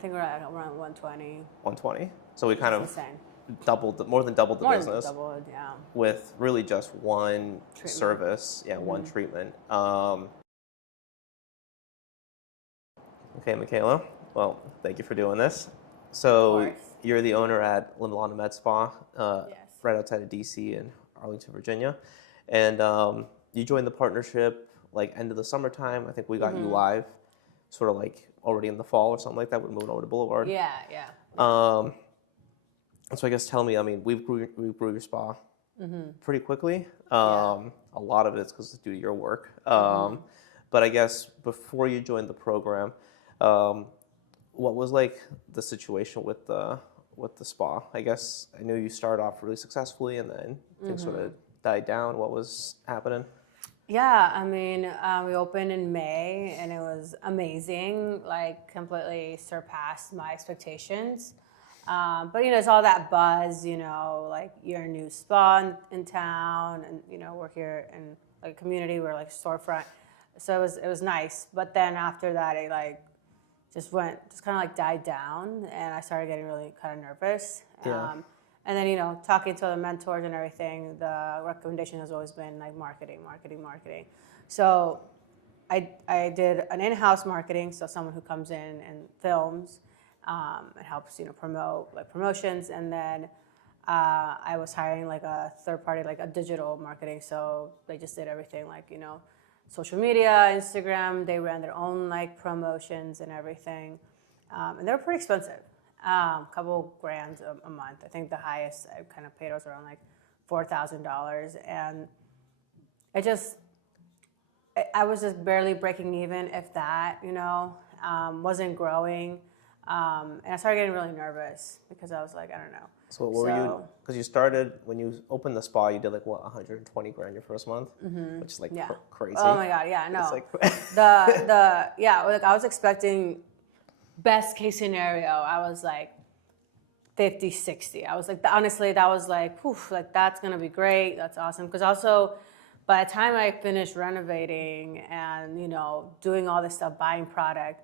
think we're at around 120. 120. So we kind of insane. more than doubled the More business. than doubled, yeah. With really just one Treatment. service, one treatment. Okay, Michaela. Well, thank you for doing this. So you're the owner at Limilana Med Spa, Yes. right outside of DC in Arlington, Virginia, and you joined the partnership like end of the summertime. I think we got you live, sort of like already in the fall or something like that. We're moving over to Boulevard. Yeah. So I guess tell me, I mean, we grew your spa pretty quickly. A lot of it's because it's due to your work. But I guess before you joined the program, what was like the situation with the spa? I guess I knew you started off really successfully and then things sort of died down. What was happening? Yeah, I mean, we opened in May and it was amazing, like completely surpassed my expectations. But, it's all that buzz, like you're a new spa in town and, we're here in like a community, we're like storefront. So it was nice. But then after that, it like just kind of like died down and I started getting really kind of nervous. Yeah. And then, talking to the mentors and everything, the recommendation has always been like marketing. So I did an in-house marketing, so someone who comes in and films and helps, promote like promotions. And then I was hiring like a third party, like a digital marketing. So they just did everything like, social media, Instagram. They ran their own like promotions and everything. And they were pretty expensive. Couple grand a month. I think the highest I kind of paid was around like $4,000, and I was just barely breaking even, if that, wasn't growing, and I started getting really nervous because I was like, I don't know. So what were you? Because you started when you opened the spa, you did like what, 120 grand your first month, which is like crazy. Oh my god, yeah, no. It's like like I was expecting. Best case scenario, I was like 50, 60. I was like, honestly, that was like, poof, like that's gonna be great. That's awesome. Because also, by the time I finished renovating and doing all this stuff, buying product,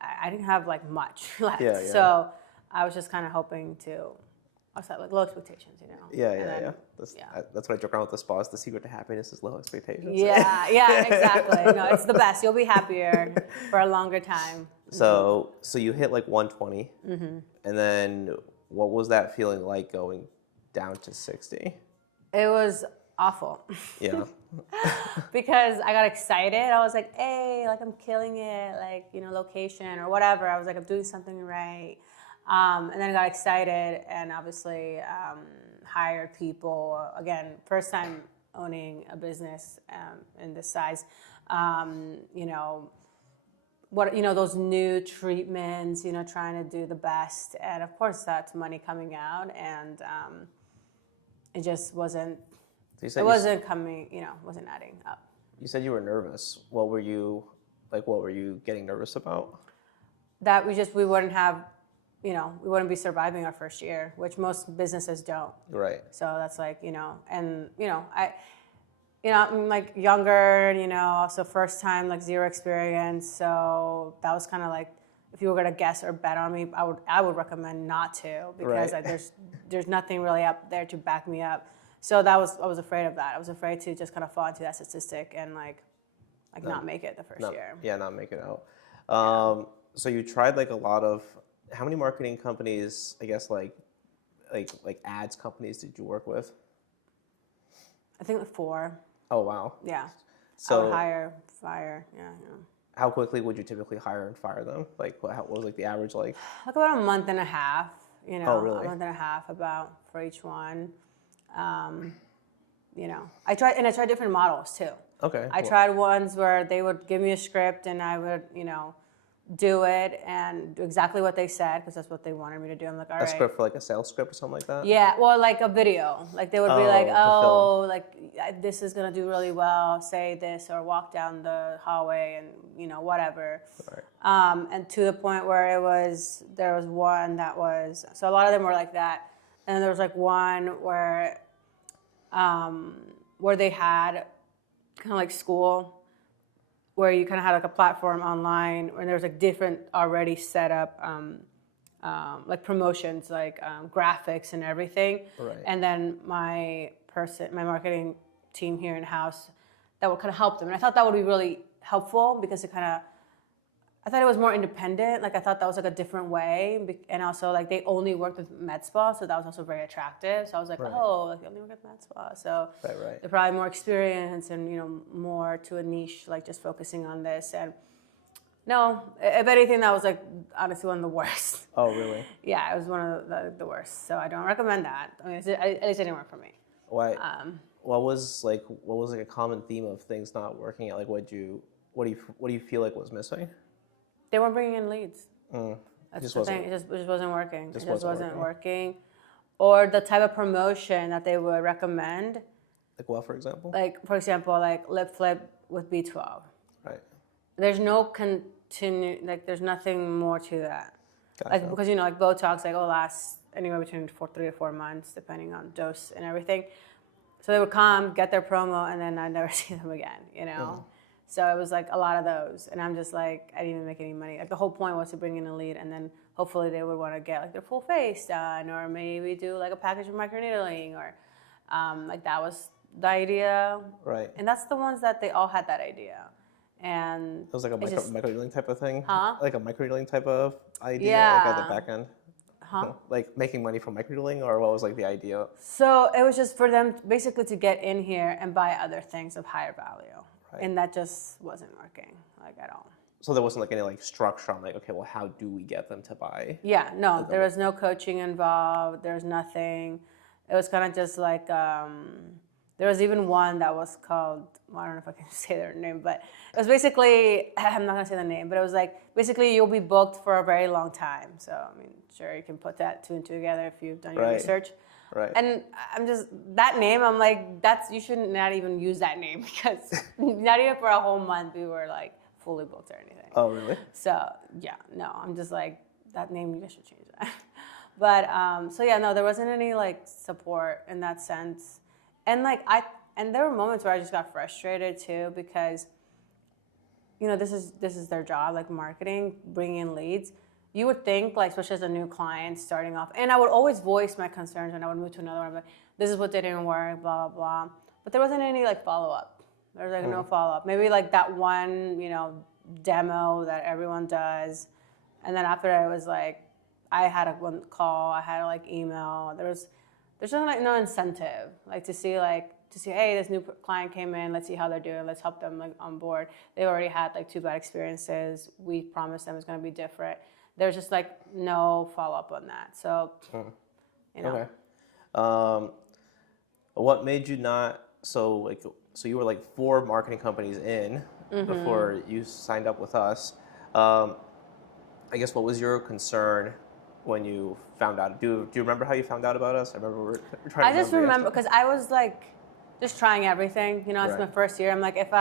I didn't have like much left. Yeah. So I was just kind of hoping to, I was like low expectations, Yeah. That's what I joke around with the spa. Is the secret to happiness is low expectations. Yeah, exactly. No, it's the best. You'll be happier for a longer time. So you hit like 120, and then what was that feeling like going down to 60? It was awful. Yeah. Because I got excited. I was like, hey, like I'm killing it, like, location or whatever. I was like, I'm doing something right. And then I got excited and obviously hired people. Again, first time owning a business in this size. Those new treatments, trying to do the best. And of course that's money coming out and it just wasn't, wasn't adding up. You said you were nervous. What were you getting nervous about? That we wouldn't have, we wouldn't be surviving our first year, which most businesses don't. Right. So that's like, I'm like younger, also first time, like zero experience. So that was kind of like, if you were gonna guess or bet on me, I would recommend not to because like, there's nothing really up there to back me up. So I was afraid of that. I was afraid to just kind of fall into that statistic and not make it the first year. Yeah, not make it out. So you tried like a lot of, how many marketing companies, I guess like ads companies did you work with? I think 4. Oh, wow. Yeah. So I would hire, fire, yeah. How quickly would you typically hire and fire them? Like, what was like the average like? Like about a month and a half, Oh, really? A month and a half about for each one. I tried different models too. Okay. I tried ones where they would give me a script and I would, do it and do exactly what they said because that's what they wanted me to do. I'm like, all right. A script for like a sales script or something like that? Yeah, well, like a video. Like they would be like, like this is gonna do really well. Say this or walk down the hallway and whatever. Right. And to the point where there was one that was, so a lot of them were like that, and there was like one where they had kind of like school. Where you kind of had like a platform online, and there was like different already set up like promotions, like graphics and everything. Right. And then my marketing team here in house, that would kind of help them. And I thought that would be really helpful because I thought it was more independent. Like I thought that was like a different way, and also like they only worked with med spa, so that was also very attractive. So I was like, oh, like they only work with med spa, so they're probably more experienced and more to a niche, like just focusing on this. And no, if anything, that was like honestly one of the worst. Oh, really? Yeah, it was one of the worst. So I don't recommend that. I mean, at least it didn't work for me. Why? What was a common theme of things not working out? Like, what do you feel like was missing? They weren't bringing in leads. That's just the wasn't, thing. It just wasn't working. It just wasn't working. Or the type of promotion that they would recommend. Like what, for example? Like, for example, like lip flip with B12. Right. There's no there's nothing more to that. Gotcha. Like, because, like Botox, like, lasts anywhere between 3 to 4 months, depending on dose and everything. So they would come, get their promo, and then I'd never see them again, Mm-hmm. So it was like a lot of those. And I'm just like, I didn't even make any money. Like the whole point was to bring in a lead, and then hopefully they would want to get like their full face done, or maybe do like a package of microneedling, or like that was the idea. Right. And that's the ones that they all had that idea. And it was like a microneedling type of thing? Huh? Like a microneedling type of idea? Yeah. Like at the back end? Huh? Like making money from microneedling, or what was like the idea? So it was just for them basically to get in here and buy other things of higher value. Right. And that just wasn't working, like, at all. So there wasn't like any like structure on like, okay, well, how do we get them to buy? Yeah, no, there was no coaching involved. There was nothing. It was kind of just like, there was even one that was called, well, I don't know if I can say their name, but it was basically, I'm not going to say the name, but it was like, basically you'll be booked for a very long time. So, I mean, sure, you can put that 2 and 2 together if you've done your research. Right. And I'm just, that name, I'm like, you should not even use that name, because not even for a whole month we were like fully booked or anything. Oh, really? So, yeah, no, I'm just like, that name, you guys should change that. But, so yeah, no, there wasn't any like support in that sense. And like, and there were moments where I just got frustrated too, because, this is their job, like marketing, bringing in leads. You would think, like, especially as a new client starting off, and I would always voice my concerns when I would move to another one, but this is what didn't work, blah, blah, blah. But there wasn't any, like, follow-up. There was, like, no follow-up. Maybe, like, that one, demo that everyone does. And then after that, it was, like, I had one call, I had, like, email. There's just, like, no incentive, like, to see, hey, this new client came in, let's see how they're doing, let's help them, like, on board. They already had, like, 2 bad experiences. We promised them it's going to be different. There's just like no follow-up on that. So, Okay. What made you not, so you were like 4 marketing companies in before you signed up with us. I guess what was your concern when you found out? Do you remember how you found out about us? I remember we're trying to I just remember because I was like just trying everything. It's my first year. I'm like, if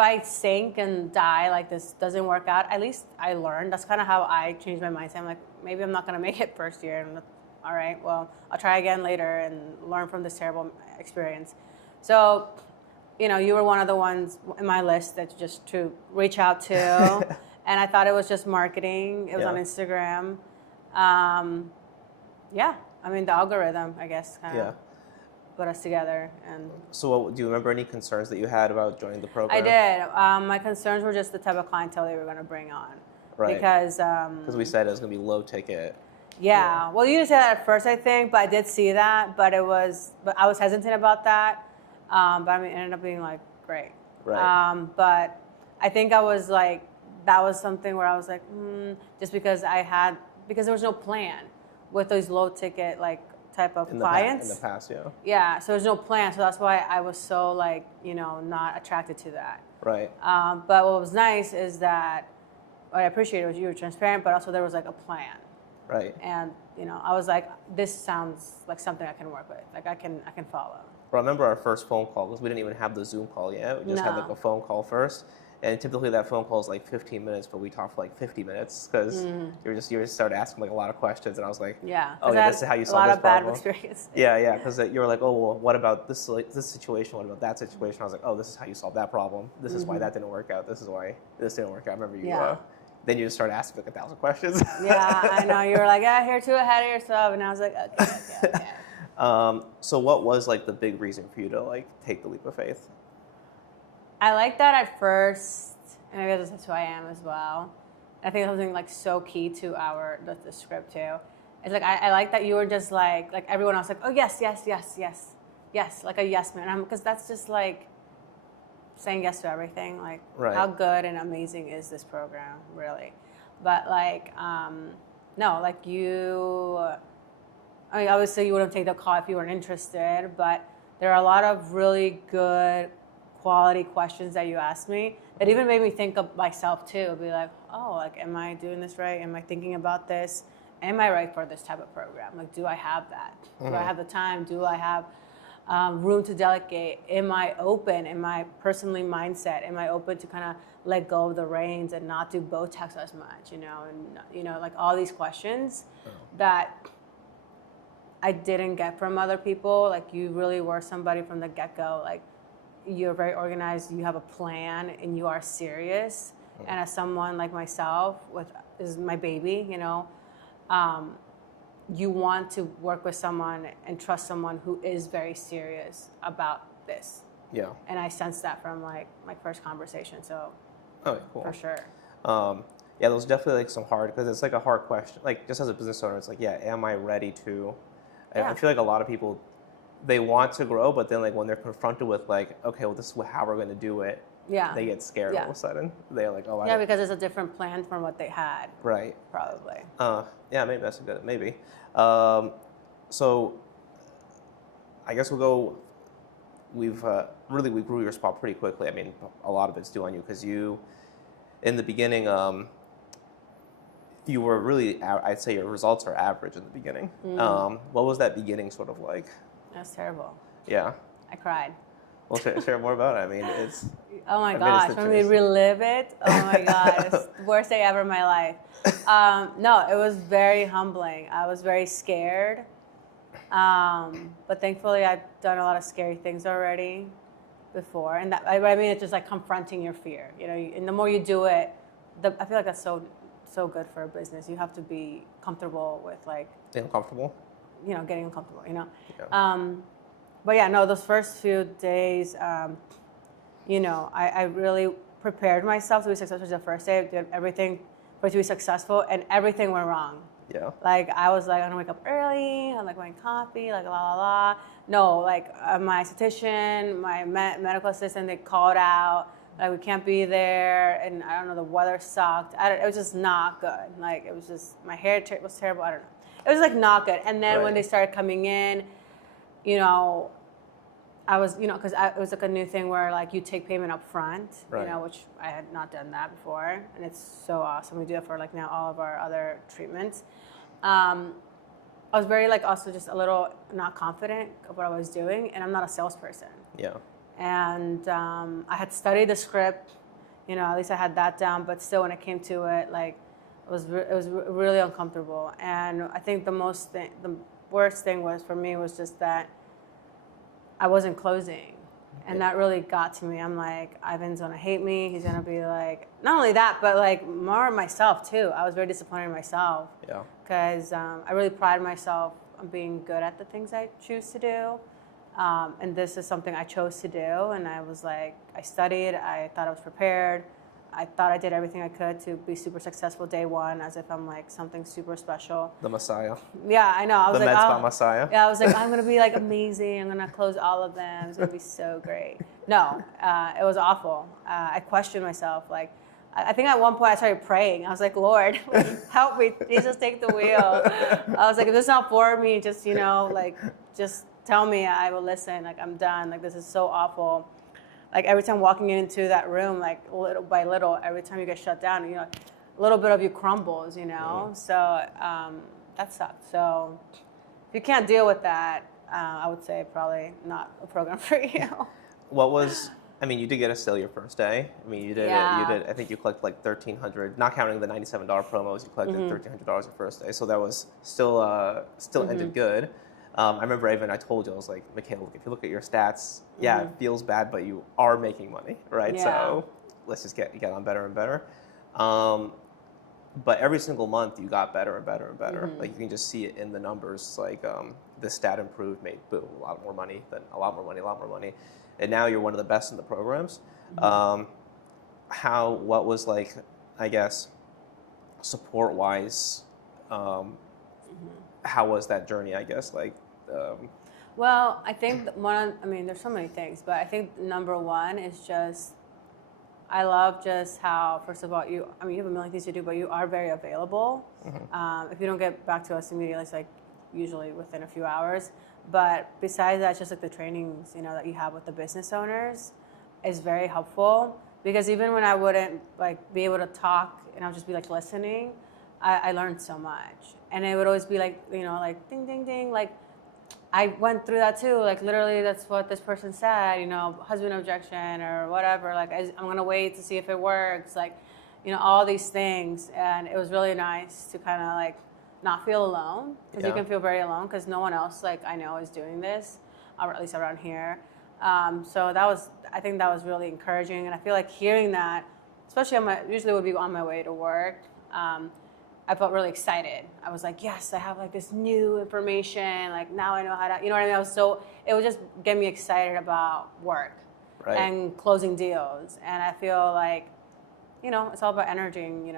I sink and die, like this doesn't work out, at least I learned. That's kind of how I changed my mindset. I'm like, maybe I'm not going to make it first year. And all right, well, I'll try again later and learn from this terrible experience. So, you were one of the ones in my list that just to reach out to. And I thought it was just marketing. It was on Instagram. I mean, the algorithm, I guess, kind of put us together. And so do you remember any concerns that you had about joining the program? I did. My concerns were just the type of clientele they were going to bring on. Right. Because we said it was going to be low ticket. Yeah. Well, you didn't say that at first, I think, but I did see that. But I was hesitant about that. But I mean, it ended up being like great. Right. But I think I was like, that was something where I was like, just because there was no plan with those low ticket like type of clients. In the past, yeah. Yeah, so there's no plan, so that's why I was so like, not attracted to that. Right. But what was nice is that what I appreciated was you were transparent, but also there was like a plan. Right. And I was like, this sounds like something I can work with. Like I can follow. Well, I remember our first phone call because we didn't even have the Zoom call yet. We just had like a phone call first. And typically that phone call is like 15 minutes, but we talked for like 50 minutes because you just started asking like a lot of questions, and I was like, this is how you solve this problem. A lot of bad experience. Yeah, because you were like, oh, well, what about this situation? What about that situation? I was like, oh, this is how you solve that problem. This is why that didn't work out. This is why this didn't work out. I remember then you just start asking like 1,000 questions. Yeah, I know. You were like, yeah, you're too ahead of yourself. And I was like, okay. So what was like the big reason for you to like take the leap of faith? I like that at first, and maybe that's who I am as well. I think something like so key to the script too. It's like I like that you were just like everyone else, like, oh yes, like a yes man. Because that's just like saying yes to everything. Like, Right. How good and amazing is this program, really? But like, no, like you. I mean, obviously you wouldn't take the call if you weren't interested, but there are a lot of really good quality questions that you asked me that even made me think of myself too. Be like, oh, like, am I doing this right? Am I thinking about this? Am I right for this type of program? Like, do I have that? Do I have the time? Do I have room to delegate? Am I open? Am I personally mindset? Am I open to kind of let go of the reins and not do Botox as much? And like all these questions that I didn't get from other people. Like, you really were somebody from the get-go. Like, you're very organized, you have a plan, and you are serious. And as someone like myself, is my baby, you want to work with someone and trust someone who is very serious about this. Yeah. And I sensed that from like my first conversation. So, Okay, cool. for sure. Yeah, those definitely like some hard, because it's like a hard question. Like, just as a business owner, it's like, yeah, am I ready to? Yeah. I feel like a lot of people, they want to grow, but then like when they're confronted with like, okay, well, this is how we're going to do it. Yeah. They get scared all of a sudden. They're like, oh, Yeah, because it's a different plan from what they had. Right. Probably. Yeah, maybe that's a good, maybe. So I guess we grew your spot pretty quickly. I mean, a lot of it's due on you, because in the beginning, you were really, I'd say your results are average in the beginning. What was that beginning sort of like? That's terrible. Yeah. I cried. Well, share more about it. I mean, it's... Oh my gosh, when we relive it, oh my God, it's the worst day ever in my life. No, it was very humbling. I was very scared. But thankfully, I've done a lot of scary things already before. And I mean, it's just like confronting your fear. And the more you do it, I feel like that's so good for a business. You have to be comfortable with like... Getting comfortable? Getting uncomfortable, Yeah. But yeah, no, those first few days, I really prepared myself to be successful. The first day, I did everything for it to be successful, and everything went wrong. Yeah. Like, I was like, I'm gonna wake up early, I'm like going coffee, like la la la. No, like my esthetician, my medical assistant, they called out, like, we can't be there, and I don't know, the weather sucked. It was just not good. Like, it was just, my hair was terrible, I don't know. It was like not good. And then when they started coming in, I was, because it was like a new thing where like you take payment up front, which I had not done that before. And it's so awesome. We do it for like now all of our other treatments. I was very like also just a little not confident of what I was doing. And I'm not a salesperson. Yeah. And I had studied the script, at least I had that down. But still, when it came to it, like, it was really uncomfortable. And I think the worst thing was for me was just that I wasn't closing, and that really got to me. I'm like, Ivan's gonna hate me. He's gonna be like, not only that, but like more myself too. I was very disappointed in myself. Yeah. Because I really pride myself on being good at the things I choose to do, and this is something I chose to do. And I was like, I studied. I thought I was prepared. I thought I did everything I could to be super successful day one, as if I'm like something super special. The Messiah. Yeah, I know. I was the like, med spa Messiah. Yeah, I was like, I'm gonna be like amazing. I'm gonna close all of them. It's gonna be so great. No, it was awful. I questioned myself. Like, I think at one point I started praying. I was like, Lord, help me. Jesus, take the wheel. I was like, if this is not for me, just just tell me. I will listen. Like, I'm done. Like, this is so awful. Like, every time walking into that room, like, little by little, every time you get shut down, a little bit of you crumbles, So that sucked. So if you can't deal with that, I would say probably not a program for you. You did get a sale your first day. I mean, you did. I think you collected like $1,300, not counting the $97 promos. You collected $1,300 your first day, so that was still ended good. I remember even I told you, I was like, Michaela, if you look at your stats, it feels bad, but you are making money, right? Yeah. So let's just get on better and better. but every single month you got better and better and better. Like you can just see it in the numbers. Like this stat improved, made boom, a lot more money, then a lot more money, a lot more money, and now you're one of the best in the programs. What was like, I guess, support wise, how was that journey? I guess like. Well, I think there's so many things, but I think number one is just, I love just how, first of all, you have a million things to do, but you are very available. If you don't get back to us immediately, it's like usually within a few hours. But besides that, it's just like the trainings, that you have with the business owners is very helpful, because even when I wouldn't like be able to talk and I'll just be like listening, I learned so much. And it would always be like, like ding, ding, ding, like, I went through that too. Like literally, that's what this person said. Husband objection or whatever. Like I'm gonna wait to see if it works. Like, all these things, and it was really nice to kind of like not feel alone, because you can feel very alone because no one else like I know is doing this, or at least around here. So I think that was really encouraging, and I feel like hearing that, especially usually would be on my way to work. I felt really excited. I was like, yes, I have like this new information. Like now I know how to, you know what I mean? It would just get me excited about work and closing deals. And I feel like, it's all about energy and,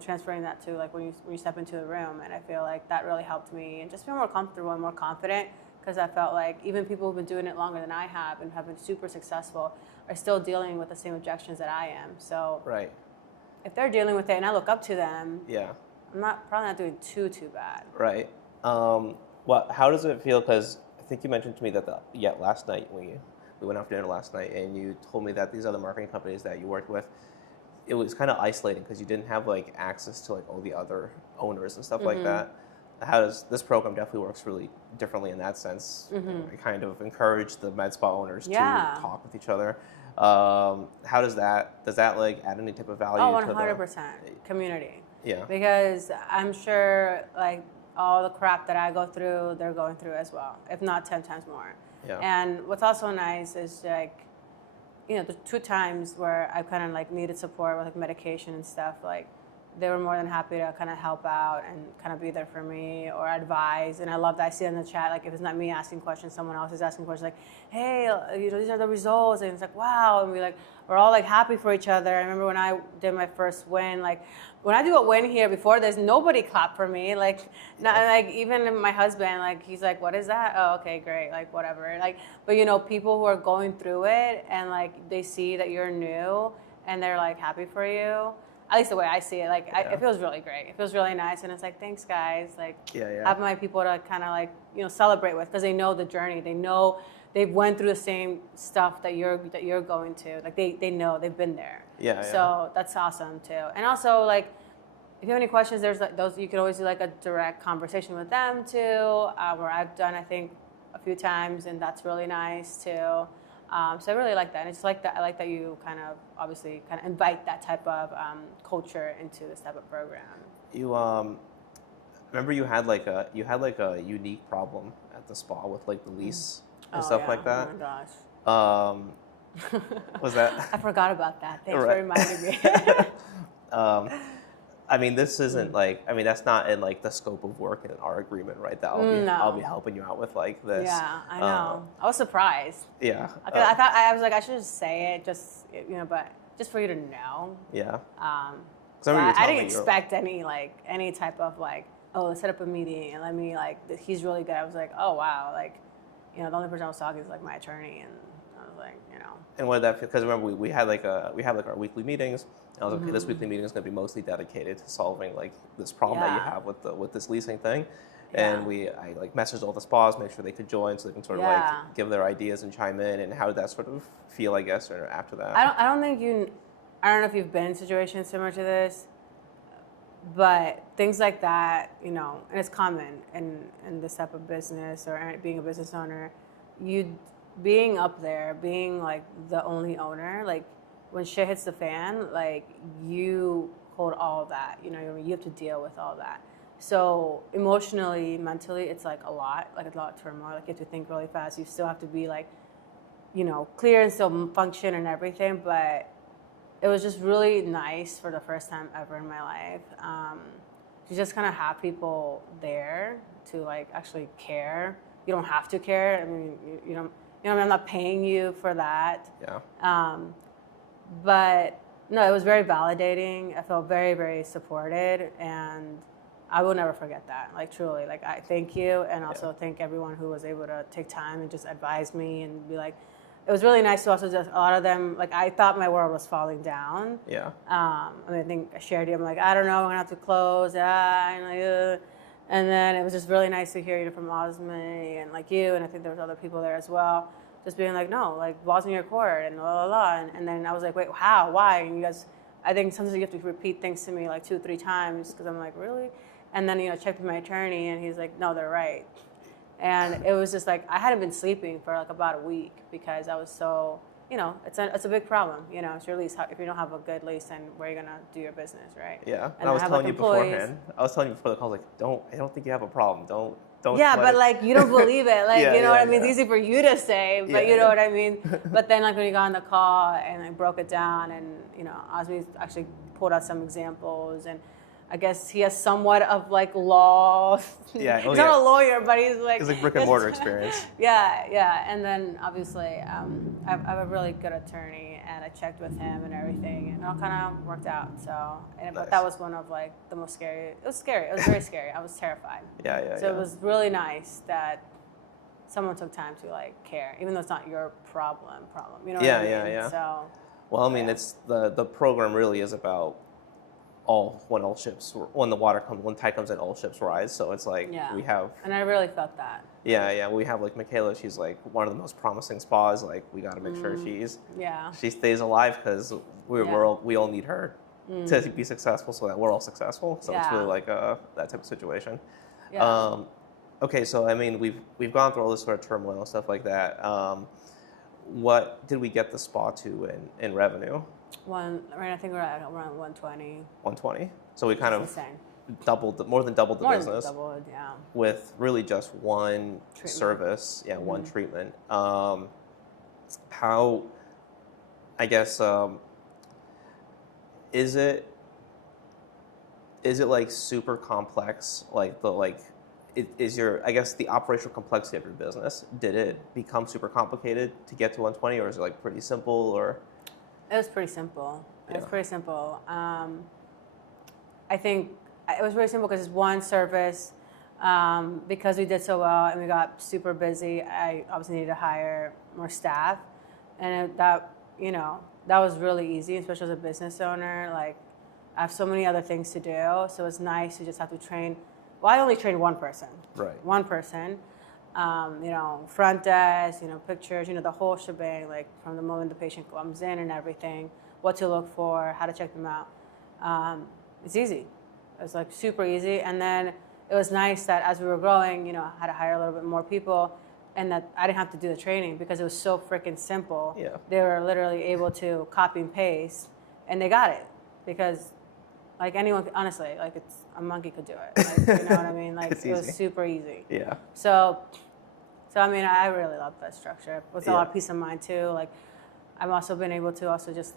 transferring that to like when you step into the room. And I feel like that really helped me and just feel more comfortable and more confident, because I felt like even people who've been doing it longer than I have and have been super successful are still dealing with the same objections that I am. So if they're dealing with it and I look up to them, I'm probably not doing too bad. Right. How does it feel? Because I think you mentioned to me that last night we went out for dinner last night, and you told me that these other marketing companies that you worked with, it was kind of isolating because you didn't have like access to like all the other owners and stuff like that. How does this program definitely works really differently in that sense? It kind of encourage the med spa owners to talk with each other. How does that like add any type of value? 100% community. Yeah. Because I'm sure like all the crap that I go through, they're going through as well, if not 10 times more. Yeah. And what's also nice is like, the 2 times where I kind of like needed support with like medication and stuff, like they were more than happy to kind of help out and kind of be there for me or advise. And I love that. I see in the chat, like if it's not me asking questions, someone else is asking questions, like, hey, these are the results. And it's like, wow. And we're all like happy for each other. I remember when I did my first win, like when I do a win here before, there's nobody clap for me. Like, not like even my husband, like he's like, what is that? Oh, okay, great. Like whatever. Like, but people who are going through it and like they see that you're new and they're like happy for you. At least the way I see it, like it feels really great. It feels really nice, and it's like, thanks, guys. Like, have my people to kind of like celebrate with, because they know the journey. They know they've went through the same stuff that you're going to. Like they know they've been there. So that's awesome too. And also like, if you have any questions, there's like those you can always do like a direct conversation with them too. Where I've done I think a few times, and that's really nice too. So I really like that. And it's like that. I like that you kind of obviously kind of invite that type of culture into this type of program. You remember you had like a unique problem at the spa with like the lease and stuff like that. Oh my gosh. Was that? I forgot about that. Thanks for reminding me. I mean, this isn't like, that's not in like the scope of work in our agreement, right? That I'll be helping you out with like this. Yeah, I know. I was surprised. Yeah. I thought I was like, I should just say it, just but just for you to know. Yeah. I didn't expect any type of like, oh, let's set up a meeting and let me like, he's really good. I was like, oh wow, like, the only person I was talking is like my attorney, and I was like, And what did that feel? Because remember we had like our weekly meetings. I was like, okay, this weekly meeting is going to be mostly dedicated to solving like this problem that you have with this leasing thing. And I like messaged all the spas, make sure they could join so they can sort of like give their ideas and chime in. And how did that sort of feel, I guess, or after that? I don't know if you've been in situations similar to this, but things like that, and it's common in this type of business or being a business owner, being up there, being like the only owner, like when shit hits the fan, like you hold all that, you have to deal with all that. So emotionally, mentally, it's like a lot of turmoil. Like you have to think really fast. You still have to be like, clear and still function and everything. But it was just really nice for the first time ever in my life to just kind of have people there to like actually care. You don't have to care. I mean, you don't. You know, I'm not paying you for that. Yeah. But no, it was very validating. I felt very, very supported, and I will never forget that. Like truly, like I thank you, and also thank everyone who was able to take time and just advise me and be like. It was really nice to also just a lot of them. Like I thought my world was falling down. Yeah. I mean, I think I shared it. I'm like, I don't know, we're gonna have to close. And then it was just really nice to hear from Osme and like you, and I think there was other people there as well, just being like, no, like balls in your court and blah, blah, blah. And then I was like, wait, how, why? And you guys, I think sometimes you have to repeat things to me like 2 or 3 times because I'm like, really? And then, checked with my attorney and he's like, no, they're right. And it was just like, I hadn't been sleeping for like about a week because I was so, it's a big problem. It's your lease. If you don't have a good lease, then where are you going to do your business, right? Yeah. And I was telling you beforehand. I was telling you before the call, like, I don't think you have a problem. Don't. Yeah, but like, you don't believe it. Like, you know what I mean? It's easy for you to say, but you know what I mean? But then like when you got on the call and I broke it down and, Osme actually pulled out some examples and I guess he has somewhat of like law. Yeah, he's not a lawyer, but he's like brick and mortar experience. Yeah. And then obviously, I have a really good attorney, and I checked with him and everything, and it all kind of worked out. So, but that was one of like the most scary. It was scary. It was very scary. I was terrified. So it was really nice that someone took time to like care, even though it's not your problem. You know what I mean? Yeah. So. Well, I mean, it's the program really is about. When the water comes, when tide comes in, all ships rise. So it's like we have. And I really felt that. Yeah. We have like Michaela. She's like one of the most promising spas. Like we got to make sure she stays alive because we all need her to be successful, so that we're all successful. So it's really like that type of situation. Yeah. Okay, so I mean we've gone through all this sort of turmoil and stuff like that. What did we get the spa to in revenue? I think we're at around 120. 120. So we kind of insane. more than doubled the business. More than doubled, yeah. With really just one treatment. Service, one treatment. How, I guess, is it like super complex? I guess the operational complexity of your business, did it become super complicated to get to 120, or is it like pretty simple, or? It was pretty simple. I think it was really simple because it's one service. Because we did so well and we got super busy, I obviously needed to hire more staff, and that was really easy, especially as a business owner. Like, I have so many other things to do, so it's nice to just have to train. Well, I only trained one person. Right. One person. Front desk, pictures, the whole shebang, like from the moment the patient comes in and everything, what to look for, how to check them out. It's easy. It's like super easy. And then it was nice that as we were growing, I had to hire a little bit more people, and that I didn't have to do the training because it was so freaking simple. Yeah. They were literally able to copy and paste, and they got it because, like, anyone, honestly, like, a monkey could do it. Like, you know what I mean? Like, it was super easy. Yeah. So I mean, I really love that structure. It was a lot of peace of mind too. Like, I've also been able to also just,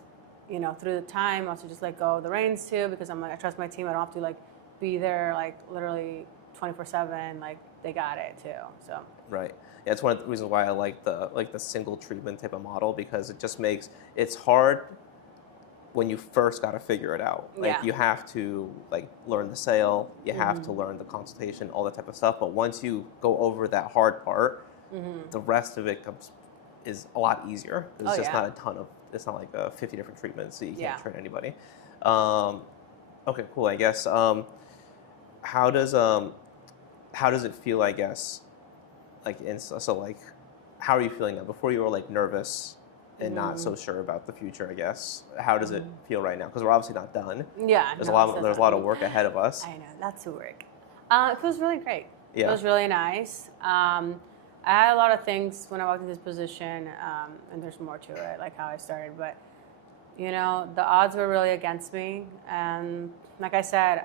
through the time, also just let go of the reins too, because I'm like, I trust my team. I don't have to like be there like literally 24/7. Like, they got it too. So. Right. Yeah, it's one of the reasons why I like the single treatment type of model, because it just makes it's hard when you first got to figure it out. Like, you have to like learn the sale, you have to learn the consultation, all that type of stuff. But once you go over that hard part, the rest of it is a lot easier. There's just not a ton of. It's not like 50 different treatments, so you can't train anybody. Okay, cool. I guess how does it feel? I guess how are you feeling now? Before you were like nervous and not so sure about the future, I guess. How does it feel right now? Because we're obviously not done. Yeah. There's a lot of work ahead of us. I know, lots of work. It feels really great. Yeah. It was really nice. I had a lot of things when I walked into this position, and there's more to it, like how I started. But, the odds were really against me. And like I said,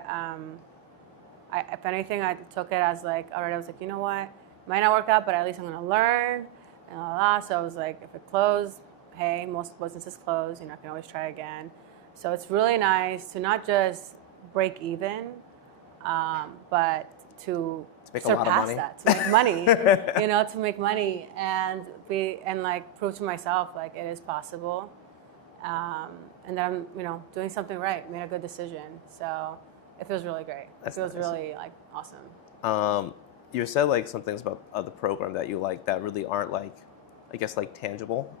if anything, I took it as like, all right, I was like, you know what? It might not work out, but at least I'm going to learn. And So I was like, if it closed, hey, most businesses close. I can always try again. So it's really nice to not just break even, but to make a lot of surpass money. that, to make money, to make money and like prove to myself like it is possible, and that I'm doing something right, made a good decision. So it feels really great. It feels really like awesome. You said like some things about the program that you like that really aren't like, I guess, like tangible.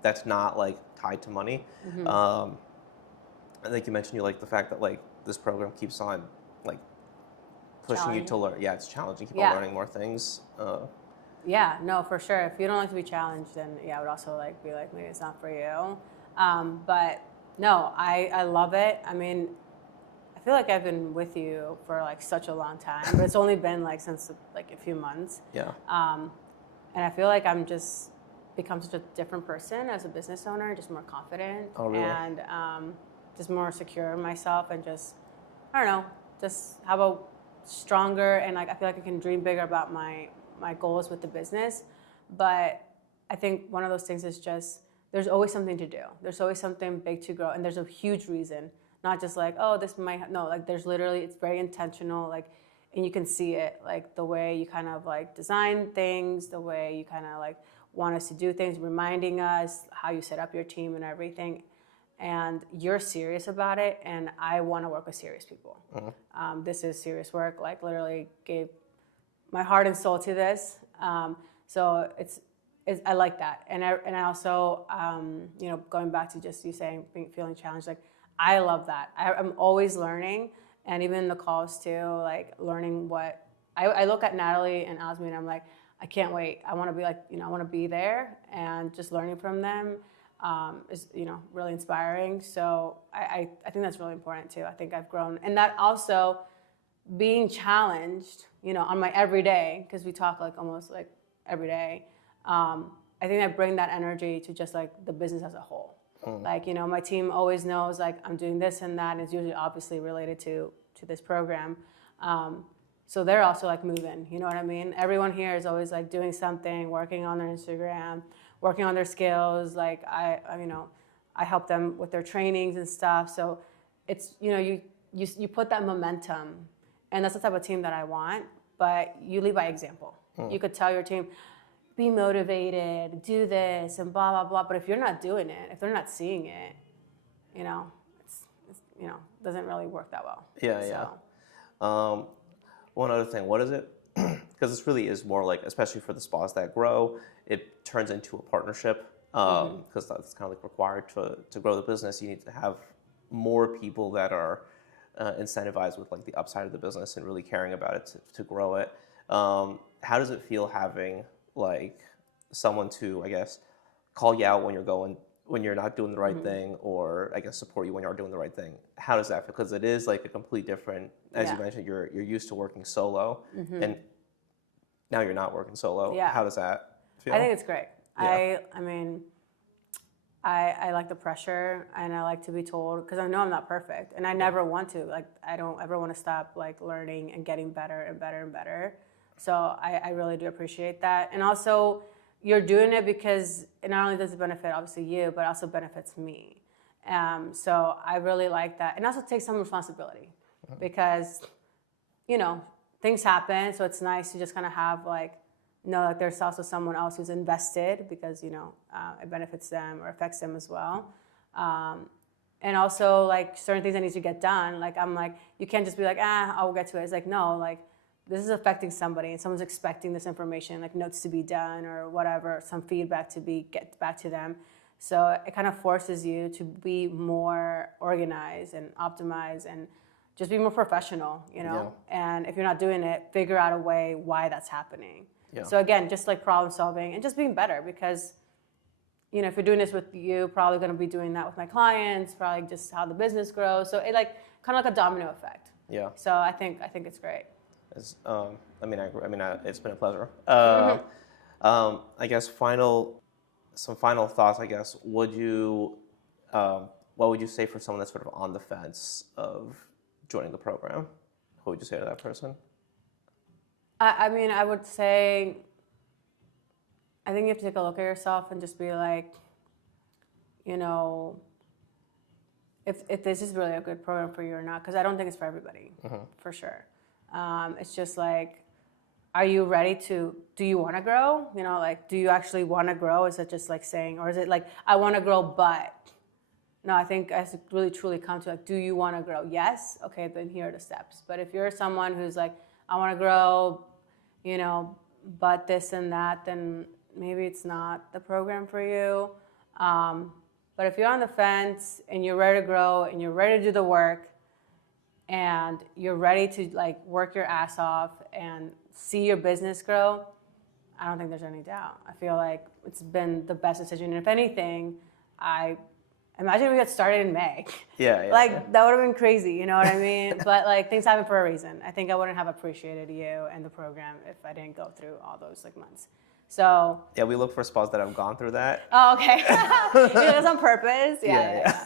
That's not like tied to money. I think you mentioned you like the fact that like this program keeps on like pushing you to learn. Yeah, it's challenging. Keep on learning more things. Yeah, no, for sure. If you don't like to be challenged, then I would also like be like, maybe it's not for you. But no, I love it. I mean, I feel like I've been with you for like such a long time, but it's only been like since like a few months. Yeah. And I feel like I'm just become such a different person as a business owner, just more confident. Oh, really? And just more secure in myself, and just, I don't know, just have a stronger, and like I feel like I can dream bigger about my goals with the business. But I think one of those things is just there's always something to do. There's always something big to grow, and there's a huge reason. Not just like, oh, this might no, like there's literally, it's very intentional, like, and you can see it, like the way you kind of like design things, the way you kind of like want us to do things, reminding us how you set up your team and everything. And you're serious about it, and I want to work with serious people. This is serious work. Like literally gave my heart and soul to this. So it's I like that, and I also going back to just you saying feeling challenged. Like I love that. I'm always learning, and even in the calls too, like learning what I look at Natalie and Osmi, and I'm like, I can't wait. I want to be like I want to be there, and just learning from them. Is really inspiring. So I think that's really important too. I think I've grown, and that also being challenged, on my everyday, because we talk like almost like every day. I think I bring that energy to just like the business as a whole. Like my team always knows like I'm doing this and that, and it's usually obviously related to this program. So they're also like moving. You know what I mean? Everyone here is always like doing something, working on their Instagram, working on their skills. Like I help them with their trainings and stuff. So it's you put that momentum, and that's the type of team that I want. But you lead by example. You could tell your team, be motivated, do this, and blah blah blah. But if you're not doing it, if they're not seeing it, it's doesn't really work that well. Yeah. One other thing, what is it? Because this really is more like, especially for the spas that grow, it turns into a partnership. Because that's kind of like required to grow the business. You need to have more people that are incentivized with like the upside of the business and really caring about it to grow it. How does it feel having like someone to, I guess, call you out when you're not doing the right thing, or I guess support you when you are doing the right thing? How does that feel? Because it is like a complete different, as you mentioned, you're used to working solo, and now you're not working solo. Yeah. How does that feel? I think it's great. Yeah. I mean, I like the pressure, and I like to be told, because I know I'm not perfect, and I never want to. Like I don't ever want to stop like learning and getting better and better and better. So I really do appreciate that. And also, you're doing it because it not only does it benefit obviously you, but also benefits me. So I really like that, and also take some responsibility, because things happen. So it's nice to just kind of have like know that there's also someone else who's invested, because it benefits them or affects them as well. And also like certain things that need to get done. Like I'm like, you can't just be like, I'll get to it. It's like, no, like this is affecting somebody, and someone's expecting this information, like notes to be done or whatever, some feedback to get back to them. So it kind of forces you to be more organized and optimized, and just be more professional, Yeah. And if you're not doing it, figure out a way why that's happening. Yeah. So again, just like problem solving and just being better, because if you're doing this with you, probably going to be doing that with my clients, probably just how the business grows. So it like kind of like a domino effect. Yeah. So I think it's great. It's been a pleasure. I guess some final thoughts. I guess what would you say for someone that's sort of on the fence of joining the program? What would you say to that person? I would say, I think you have to take a look at yourself and just be like, if this is really a good program for you or not, because I don't think it's for everybody, for sure. It's just like, are you ready to, do you want to grow? You know, like, do you actually want to grow? Is it just like saying, or is it like, I want to grow, but? No, I think as it really truly come to like, do you want to grow? Yes. Okay, then here are the steps. But if you're someone who's like, I want to grow, you know, but this and that, then maybe it's not the program for you. But if you're on the fence and you're ready to grow and you're ready to do the work and you're ready to like work your ass off and see your business grow, I don't think there's any doubt. I feel like it's been the best decision. And if anything, I imagine we got started in May. Yeah. Like that would have been crazy, you know what I mean? But like things happen for a reason. I think I wouldn't have appreciated you and the program if I didn't go through all those like months. So yeah, we look for spas that have gone through that. Oh, okay. That's on purpose. Yeah.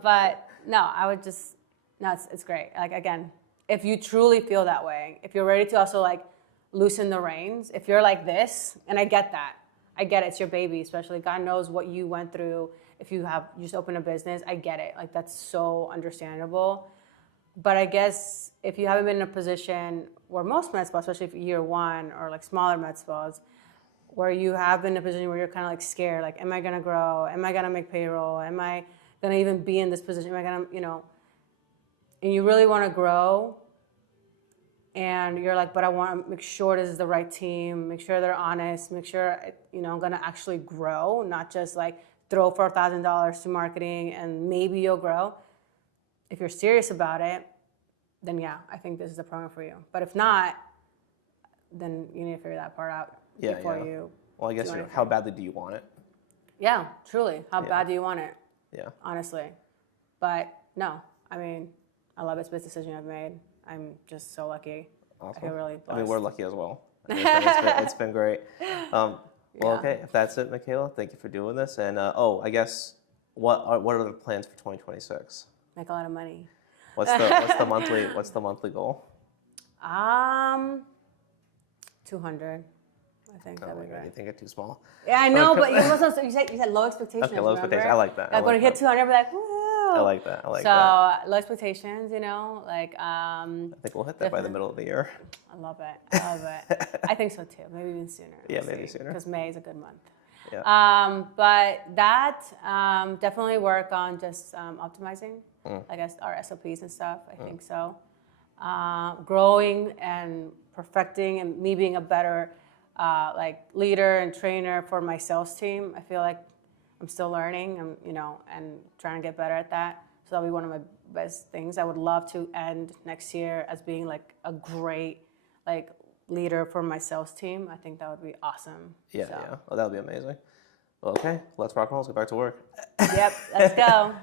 But no, I would just it's great. Like again, if you truly feel that way, if you're ready to also like loosen the reins, if you're like this, and I get that. I get it. It's your baby, especially. God knows what you went through. If you just opened a business, I get it. Like that's so understandable. But I guess if you haven't been in a position where most med spas, especially if year one or like smaller med spas, where you have been in a position where you're kind of like scared, like, am I going to grow? Am I going to make payroll? Am I going to even be in this position? Am I going to, you know, and you really want to grow and you're like, but I want to make sure this is the right team, make sure they're honest, make sure, you know, I'm going to actually grow, not just like throw $4,000 to marketing and maybe you'll grow. If you're serious about it, then yeah, I think this is the program for you. But if not, then you need to figure that part out before you. Well, I guess how badly do you want it? Yeah, truly. How bad do you want it? Yeah. Honestly. But no, I mean, I love it's the best decision I've made. I'm just so lucky. Awesome. I feel really blessed. I mean, we're lucky as well. I mean, it's been great. Well, okay, if that's it, Michaela, thank you for doing this. And I guess what are the plans for 2026? Make a lot of money. What's the monthly goal? 200. I think that'd be great. You think it's too small? Yeah, I know, but you said low expectations. Okay, low expectations. I like that. Like when you hit 200, be like, woo! I like that. So low expectations, you know, like. I think we'll hit that by the middle of the year. I love it. I think so too. Maybe even sooner. Yeah, maybe sooner. Because May is a good month. Yeah. But that definitely work on just optimizing, I guess, our SOPs and stuff. I think so. Growing and perfecting and me being a better like leader and trainer for my sales team. I feel like I'm still learning, and trying to get better at that. So that'll be one of my best things. I would love to end next year as being like a great like leader for my sales team. I think that would be awesome. Yeah. Well, that would be amazing. Well, okay, let's rock and roll. Let's get back to work. Yep, let's go.